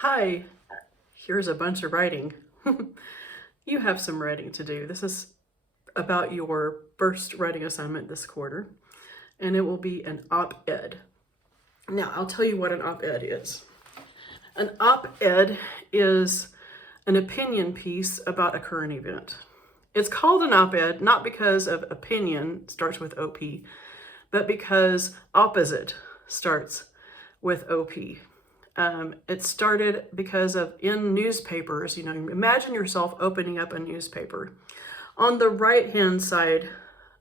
Hi, here's a bunch of writing. You have some writing to do. This is about your first writing assignment this quarter, and it will be an op-ed. Now, I'll tell you what an op-ed is. An op-ed is an opinion piece about a current event. It's called an op-ed not because of opinion, starts with OP, but because opposite starts with OP. It started because of in newspapers, imagine yourself opening up a newspaper. On the right-hand side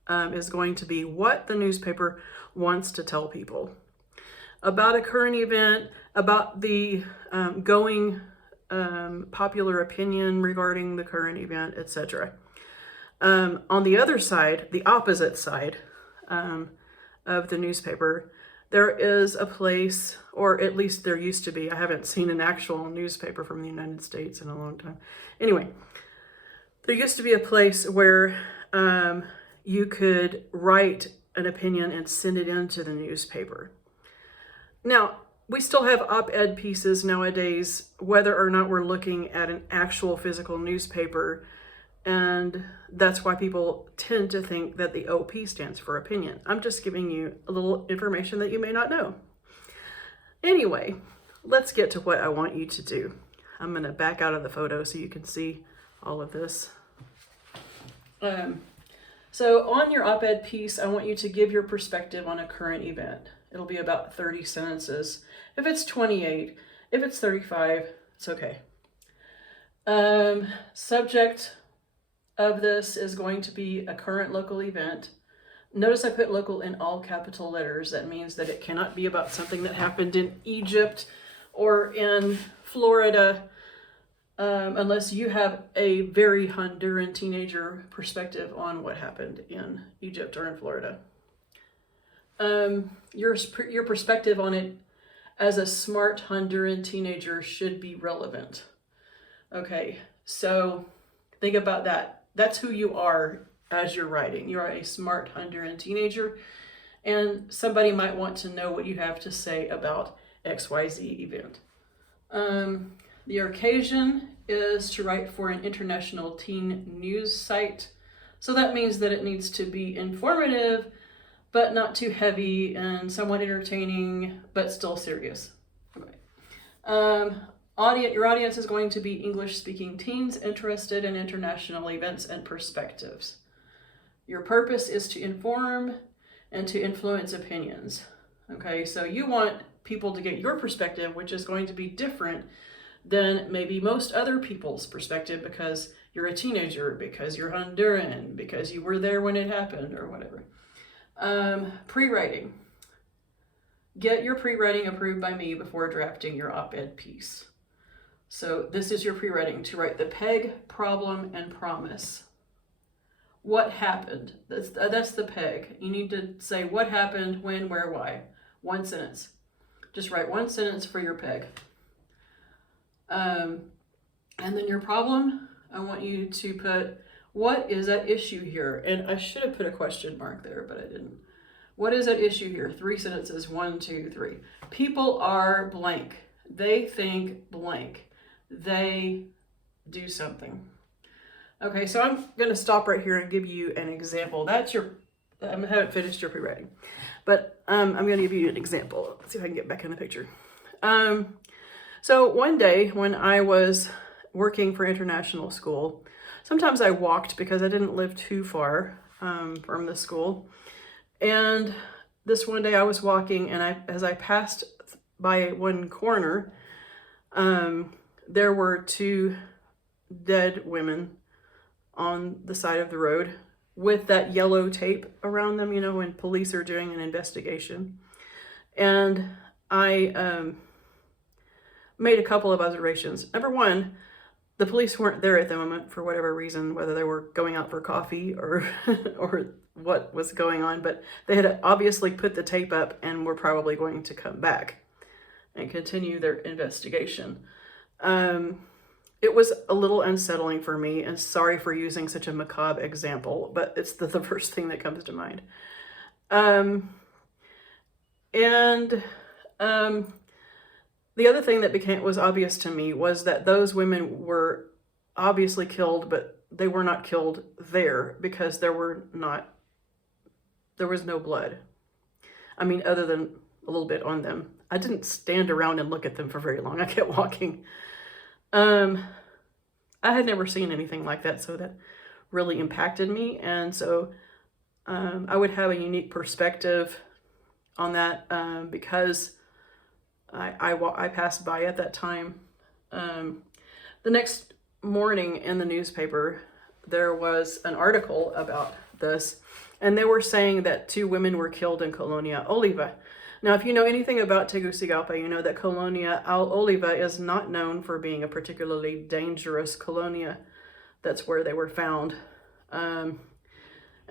is going to be what the newspaper wants to tell people about a current event, about the going popular opinion regarding the current event, etc. On the other side, the opposite side of the newspaper, there is a place, or at least there used to be. I haven't seen an actual newspaper from the United States in a long time. Anyway, there used to be a place where you could write an opinion and send it into the newspaper. Now, we still have op-ed pieces nowadays, whether or not we're looking at an actual physical newspaper, and that's why people tend to think that the OP stands for opinion. I'm just giving you a little information that you may not know. Anyway, let's get to what I want you to do. I'm going to back out of the photo so you can see all of this. So on your op-ed piece, I want you to give your perspective on a current event. It'll be about 30 sentences. If it's 28, if it's 35, it's okay. Subject of this is going to be a current local event. Notice I put local in all capital letters. That means that it cannot be about something that happened in Egypt or in Florida, unless you have a very Honduran teenager perspective on what happened in Egypt or in Florida. Your perspective on it as a smart Honduran teenager should be relevant. Okay, so think about that. That's who you are as you're writing. You are a smart Honduran teenager, and somebody might want to know what you have to say about XYZ event. The occasion is to write for an international teen news site. So that means that it needs to be informative, but not too heavy, and somewhat entertaining, but still serious. Okay. Your audience is going to be English-speaking teens interested in international events and perspectives. Your purpose is to inform and to influence opinions. Okay, so you want people to get your perspective, which is going to be different than maybe most other people's perspective because you're a teenager, because you're Honduran, because you were there when it happened, or whatever. Pre-writing. Get your pre-writing approved by me before drafting your op-ed piece. So this is your pre-writing to write the peg, problem, and promise. What happened? That's the peg. You need to say what happened, when, where, why. One sentence. Just write one sentence for your peg. And then your problem, I want you to put, what is at issue here? And I should have put a question mark there, but I didn't. What is at issue here? 3 sentences, 1, 2, 3. People are blank. They think blank. They do something. Okay, so I'm going to stop right here and give you an example. I haven't finished your pre-writing, but I'm going to give you an example. Let's see if I can get back in the picture. So one day when I was working for international school, sometimes I walked because I didn't live too far from the school. And this one day I was walking, and as I passed by one corner, there were 2 dead women on the side of the road with that yellow tape around them, when police are doing an investigation. And I made a couple of observations. Number one, the police weren't there at the moment for whatever reason, whether they were going out for coffee or or what was going on, but they had obviously put the tape up and were probably going to come back and continue their investigation. It was a little unsettling for me, and sorry for using such a macabre example, but it's the first thing that comes to mind. the other thing that was obvious to me was that those women were obviously killed, but they were not killed there because there was no blood. I mean, other than a little bit on them. I didn't stand around and look at them for very long. I kept walking. I had never seen anything like that, so that really impacted me. And so I would have a unique perspective on that because I passed by at that time. The next morning in the newspaper, there was an article about this, and they were saying that 2 women were killed in Colonia Oliva. Now, if you know anything about Tegucigalpa, you know that Colonia Oliva is not known for being a particularly dangerous colonia. That's where they were found. And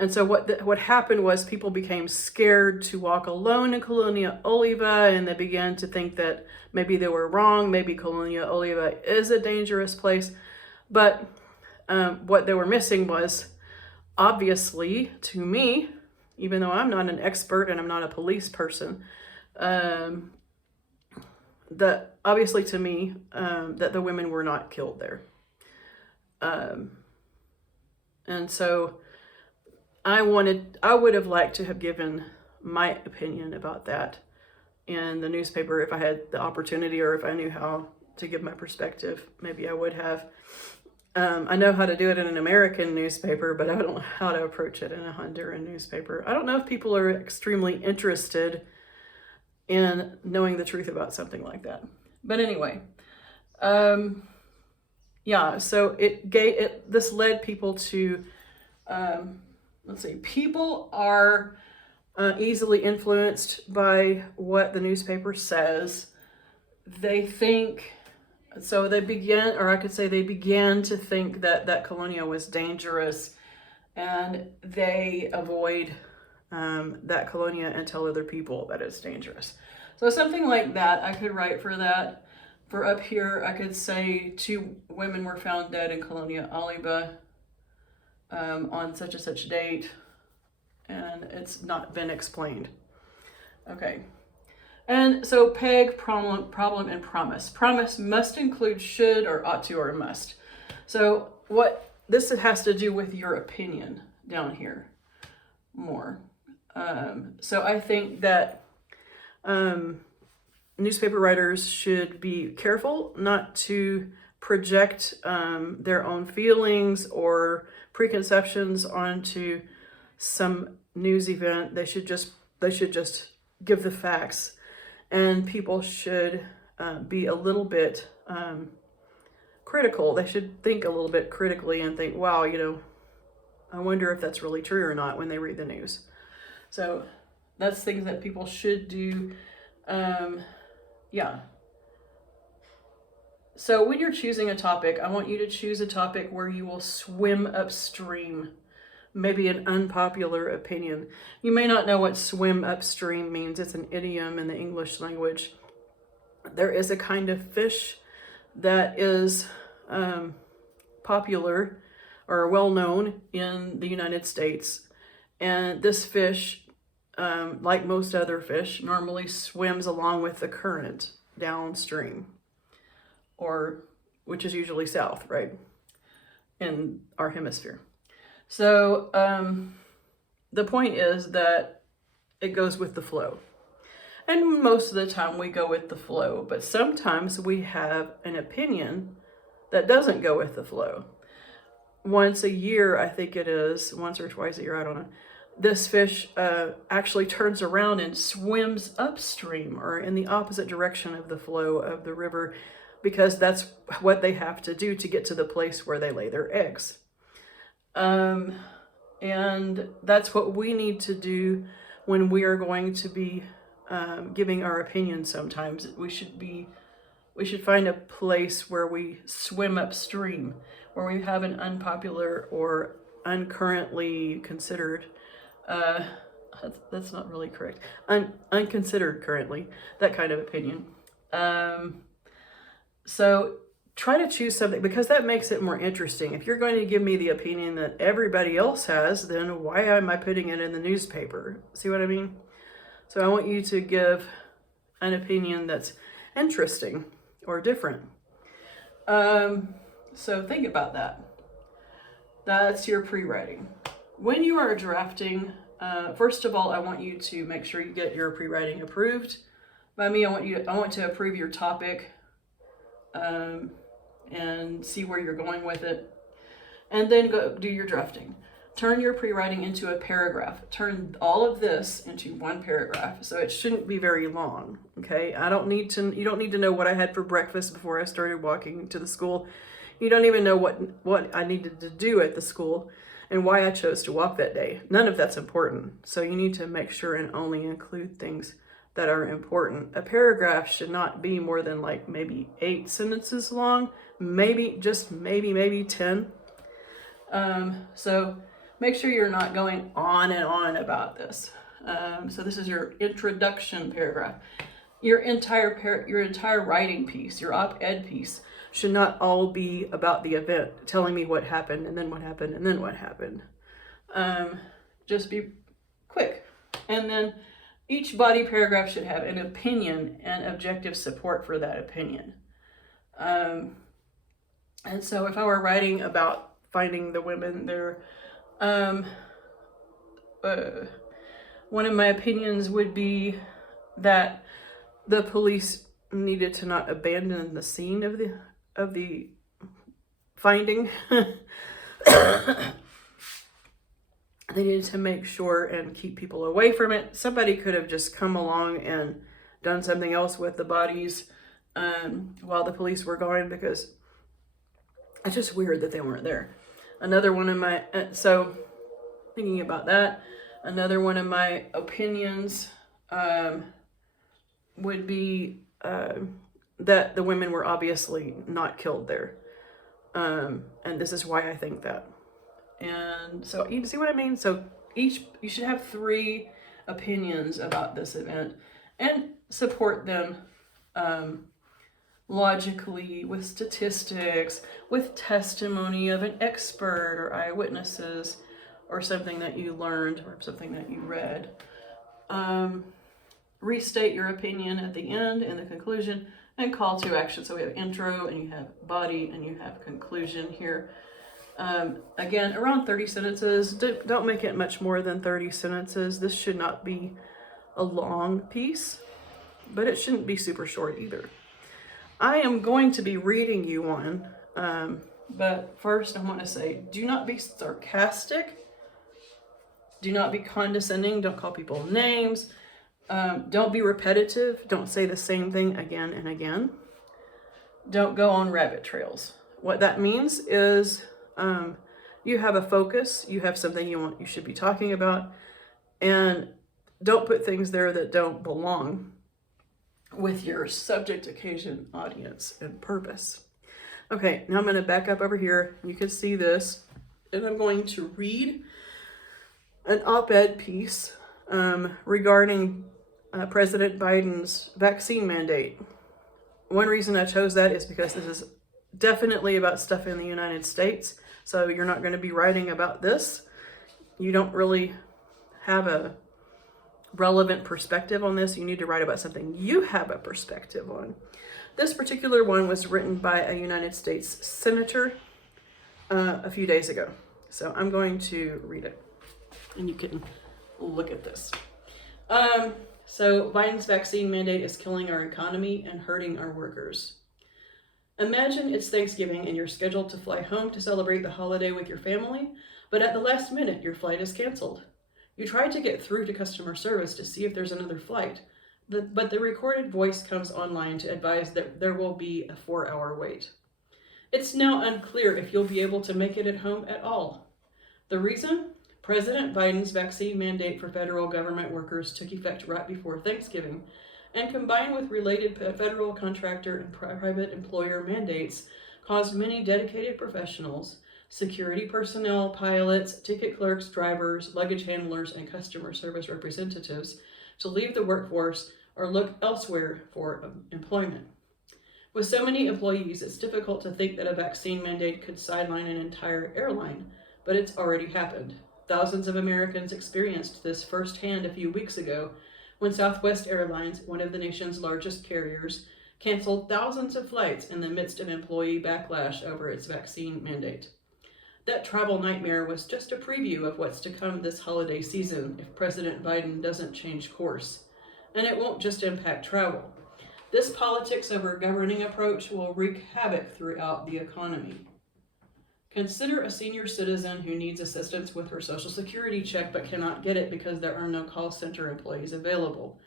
so what happened was people became scared to walk alone in Colonia Oliva, and they began to think that maybe they were wrong. Maybe Colonia Oliva is a dangerous place. But what they were missing was, obviously, to me, even though I'm not an expert and I'm not a police person, that obviously to me, that the women were not killed there. And so I would have liked to have given my opinion about that in the newspaper if I had the opportunity, or if I knew how to give my perspective. Maybe I would have. I know how to do it in an American newspaper, but I don't know how to approach it in a Honduran newspaper. I don't know if people are extremely interested in knowing the truth about something like that. But anyway, yeah, so this led people to, let's see, people are easily influenced by what the newspaper says. They think, so they began, or I could say they began to think that Colonia was dangerous, and they avoid that Colonia and tell other people that it's dangerous. So something like that, I could write for that. For up here, I could say 2 women were found dead in Colonia Oliva on such and such date, and it's not been explained. Okay. And so PEG, problem, and promise. Promise must include should or ought to or must. So what this has to do with your opinion down here more. So I think that newspaper writers should be careful not to project their own feelings or preconceptions onto some news event. They should just give the facts. And people should be a little bit critical. They should think a little bit critically and think, wow, I wonder if that's really true or not when they read the news. So that's things that people should do. Yeah. So when you're choosing a topic, I want you to choose a topic where you will swim upstream. Maybe an unpopular opinion. You may not know what swim upstream means. It's an idiom in the English language. There is a kind of fish that is popular or well known in the United States. And this fish, like most other fish, normally swims along with the current downstream, which is usually south, right, in our hemisphere. So the point is that it goes with the flow. And most of the time we go with the flow, but sometimes we have an opinion that doesn't go with the flow. Once a year, I think it is, once or twice a year, I don't know, this fish actually turns around and swims upstream or in the opposite direction of the flow of the river, because that's what they have to do to get to the place where they lay their eggs. And that's what we need to do when we are going to be giving our opinion. Sometimes we should find a place where we swim upstream, where we have an unpopular or uncurrently considered, that's not really correct, unconsidered currently, that kind of opinion. So try to choose something, because that makes it more interesting. If you're going to give me the opinion that everybody else has, then why am I putting it in the newspaper? See what I mean? So I want you to give an opinion that's interesting or different. So think about that. That's your pre-writing. When you are drafting, first of all, I want you to make sure you get your pre-writing approved by me. I want to approve your topic, and see where you're going with it, and then go do your drafting. Turn your pre-writing into a paragraph. Turn all of this into one paragraph. So it shouldn't be very long. Okay. You don't need to know what I had for breakfast before I started walking to the school. You don't even know what I needed to do at the school and why I chose to walk that day. None of that's important. So you need to make sure and only include things that are important. A paragraph should not be more than like maybe 8 sentences long, maybe 10. So make sure you're not going on and on about this. So this is your introduction paragraph. Your entire writing piece, your op-ed piece, should not all be about the event, telling me what happened and then what happened and then what happened. Just be quick. And then each body paragraph should have an opinion and objective support for that opinion. And so if I were writing about finding the women there, one of my opinions would be that the police needed to not abandon the scene of the finding. They needed to make sure and keep people away from it. Somebody could have just come along and done something else with the bodies while the police were gone, because it's just weird that they weren't there. Another one of my, so thinking about that, another one of my opinions would be that the women were obviously not killed there. And this is why I think that. And so you see what I mean? So you should have 3 opinions about this event and support them logically with statistics, with testimony of an expert or eyewitnesses or something that you learned or something that you read. Restate your opinion at the end and the conclusion, and call to action. So we have intro and you have body and you have conclusion here. Again, around 30 sentences. Don't make it much more than 30 sentences. This should not be a long piece, but it shouldn't be super short either. I am going to be reading you one, but first I want to say, do not be sarcastic. Do not be condescending. Don't call people names. Don't be repetitive. Don't say the same thing again and again. Don't go on rabbit trails. What that means is you have a focus. You have something you should be talking about, and don't put things there that don't belong with your subject, occasion, audience, and purpose. Okay, now I'm going to back up over here. You can see this, and I'm going to read an op-ed piece regarding President Biden's vaccine mandate. One reason I chose that is because this is definitely about stuff in the United States. So you're not going to be writing about this. You don't really have a relevant perspective on this. You need to write about something you have a perspective on. This particular one was written by a United States senator a few days ago. So I'm going to read it, and you can look at this. So Biden's vaccine mandate is killing our economy and hurting our workers. Imagine it's Thanksgiving and you're scheduled to fly home to celebrate the holiday with your family, but at the last minute, your flight is canceled. You try to get through to customer service to see if there's another flight, but the recorded voice comes online to advise that there will be a 4-hour wait. It's now unclear if you'll be able to make it at home at all. The reason? President Biden's vaccine mandate for federal government workers took effect right before Thanksgiving, and combined with related federal contractor and private employer mandates, caused many dedicated professionals, security personnel, pilots, ticket clerks, drivers, luggage handlers, and customer service representatives to leave the workforce or look elsewhere for employment. With so many employees, it's difficult to think that a vaccine mandate could sideline an entire airline, but it's already happened. Thousands of Americans experienced this firsthand a few weeks ago when Southwest Airlines, one of the nation's largest carriers, canceled thousands of flights in the midst of employee backlash over its vaccine mandate. That travel nightmare was just a preview of what's to come this holiday season if President Biden doesn't change course. And it won't just impact travel. This politics over governing approach will wreak havoc throughout the economy. Consider a senior citizen who needs assistance with her Social Security check but cannot get it because there are no call center employees available.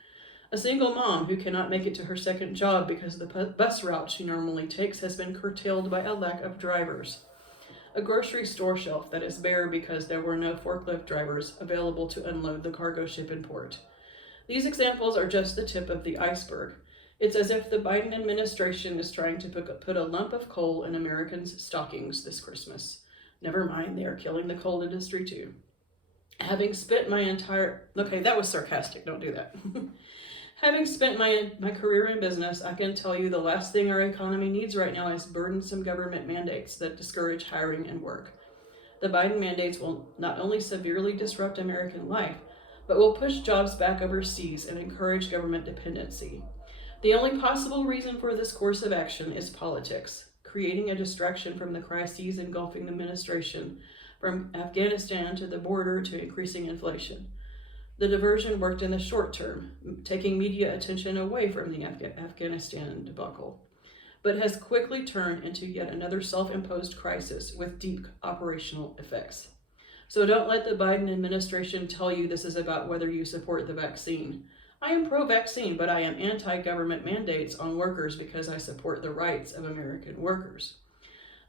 A single mom who cannot make it to her second job because the bus route she normally takes has been curtailed by a lack of drivers. A grocery store shelf that is bare because there were no forklift drivers available to unload the cargo ship in port. These examples are just the tip of the iceberg. It's as if the Biden administration is trying to put a lump of coal in Americans' stockings this Christmas. Never mind, they are killing the coal industry too. Having spent my entire... Okay, that was sarcastic, don't do that. Having spent my career in business, I can tell you the last thing our economy needs right now is burdensome government mandates that discourage hiring and work. The Biden mandates will not only severely disrupt American life, but will push jobs back overseas and encourage government dependency. The only possible reason for this course of action is politics, creating a distraction from the crises engulfing the administration, from Afghanistan to the border to increasing inflation. The diversion worked in the short term, taking media attention away from the Afghanistan debacle, but has quickly turned into yet another self-imposed crisis with deep operational effects. So don't let the Biden administration tell you this is about whether you support the vaccine. I am pro-vaccine, but I am anti-government mandates on workers because I support the rights of American workers.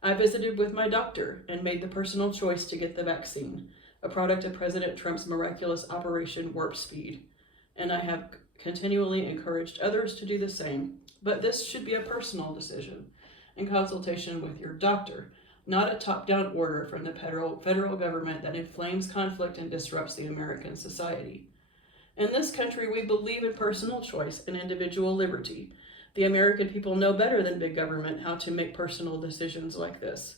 I visited with my doctor and made the personal choice to get the vaccine, a product of President Trump's miraculous Operation Warp Speed, and I have continually encouraged others to do the same, but this should be a personal decision in consultation with your doctor, not a top-down order from the federal government that inflames conflict and disrupts the American society. In this country, we believe in personal choice and individual liberty. The American people know better than big government how to make personal decisions like this.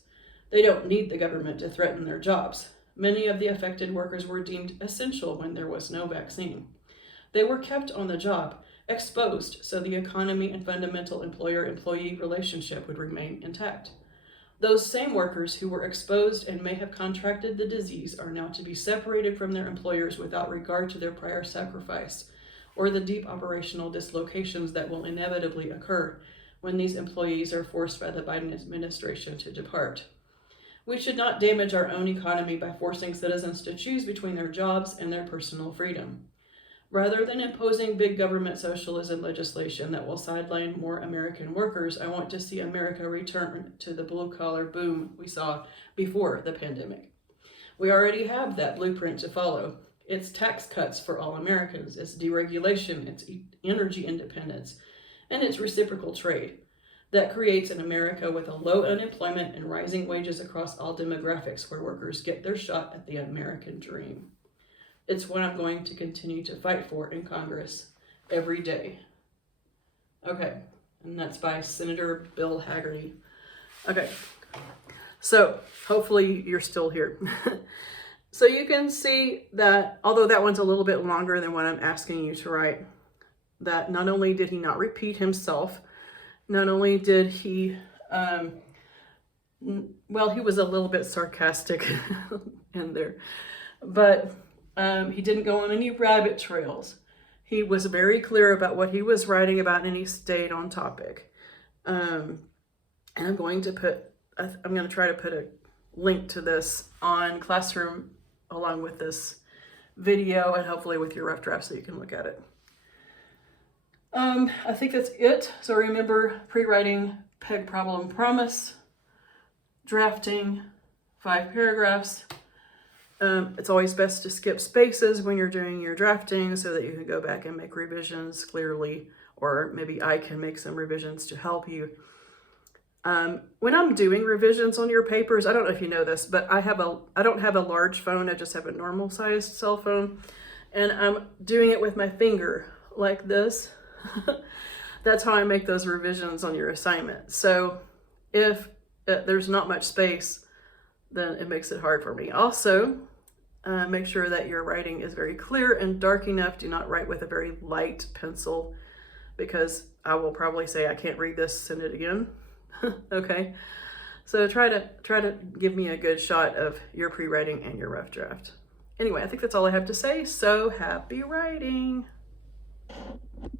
They don't need the government to threaten their jobs. Many of the affected workers were deemed essential when there was no vaccine. They were kept on the job, exposed so the economy and fundamental employer-employee relationship would remain intact. Those same workers who were exposed and may have contracted the disease are now to be separated from their employers without regard to their prior sacrifice or the deep operational dislocations that will inevitably occur when these employees are forced by the Biden administration to depart. We should not damage our own economy by forcing citizens to choose between their jobs and their personal freedom. Rather than imposing big government socialism legislation that will sideline more American workers, I want to see America return to the blue-collar boom we saw before the pandemic. We already have that blueprint to follow. It's tax cuts for all Americans, it's deregulation, it's energy independence, and it's reciprocal trade. That creates an America with a low unemployment and rising wages across all demographics where workers get their shot at the American dream. It's what I'm going to continue to fight for in Congress every day. Okay, and that's by Senator Bill Hagerty. Okay, so hopefully you're still here. So you can see that, although that one's a little bit longer than what I'm asking you to write, that not only did he not repeat himself, not only did he, he was a little bit sarcastic in there, but he didn't go on any rabbit trails. He was very clear about what he was writing about and he stayed on topic. And I'm going to try to put a link to this on Classroom along with this video and hopefully with your rough draft so you can look at it. I think that's it. So remember, pre-writing, peg problem promise, drafting, 5 paragraphs. It's always best to skip spaces when you're doing your drafting so that you can go back and make revisions clearly, or maybe I can make some revisions to help you. When I'm doing revisions on your papers, I don't know if you know this, but I don't have a large phone. I just have a normal sized cell phone, and I'm doing it with my finger like this. That's how I make those revisions on your assignment. So if there's not much space, then it makes it hard for me. Also, make sure that your writing is very clear and dark enough. Do not write with a very light pencil because I will probably say I can't read this, send it again. Okay, so try to give me a good shot of your pre-writing and your rough draft. Anyway, I think that's all I have to say, so happy writing!